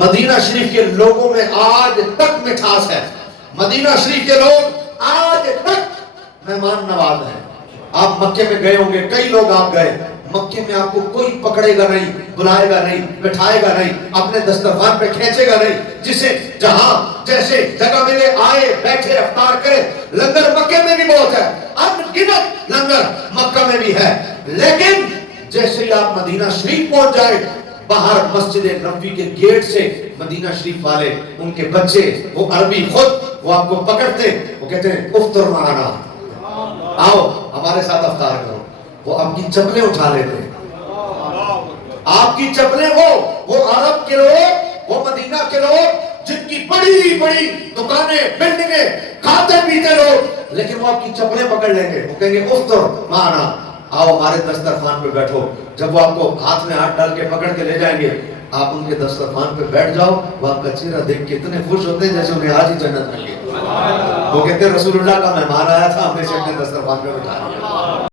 مدینہ شریف کے لوگوں میں آج تک مٹھاس ہے. مدینہ شریف کے لوگ آج تک مہمان نواز ہیں. آپ مکے میں گئے ہوں گے, کئی لوگ آپ گئے, مکے میں آپ کو کوئی پکڑے گا نہیں, بلائے گا نہیں, بٹھائے گا نہیں, اپنے دسترخوان پہ کھینچے گا نہیں. جسے جہاں جیسے جگہ ملے آئے بیٹھے افطار کرے. لنگر مکے میں بھی بہت ہے, ان گنت لنگر مکہ میں بھی ہے, لیکن جیسے ہی آپ مدینہ شریف پہنچ جائے, باہر مسجد نبوی کے گیٹ سے مدینہ شریف والے, ان کے بچے, وہ عربی خود, وہ آپ کو پکڑتے, وہ کہتے ہیں افطر معنا, آؤ ہمارے ساتھ افطار کرو. وہ آپ کی چپلیں اٹھا لیتے ہیں, آپ کی چپلیں, وہ عرب کے لوگ, وہ مدینہ کے لوگ جن کی بڑی بڑی دکانیں, بلڈنگیں, کھاتے پیتے لوگ, لیکن وہ آپ کی چپلیں پکڑ لیں گے, وہ کہیں گے افطر معنا, آؤ ہمارے دسترخوان پہ بیٹھو. جب وہ آپ کو ہاتھ میں ہاتھ ڈال کے پکڑ کے لے جائیں گے, آپ ان کے دسترخوان پہ بیٹھ جاؤ, وہ آپ کا چہرہ دیکھ کے اتنے خوش ہوتے ہیں جیسے انہیں آج ہی جنت مل گئی. وہ کہتے ہیں رسول اللہ کا مہمان آیا تھا, ہم نے اسے اپنے دسترخوان پہ بٹھا دیا.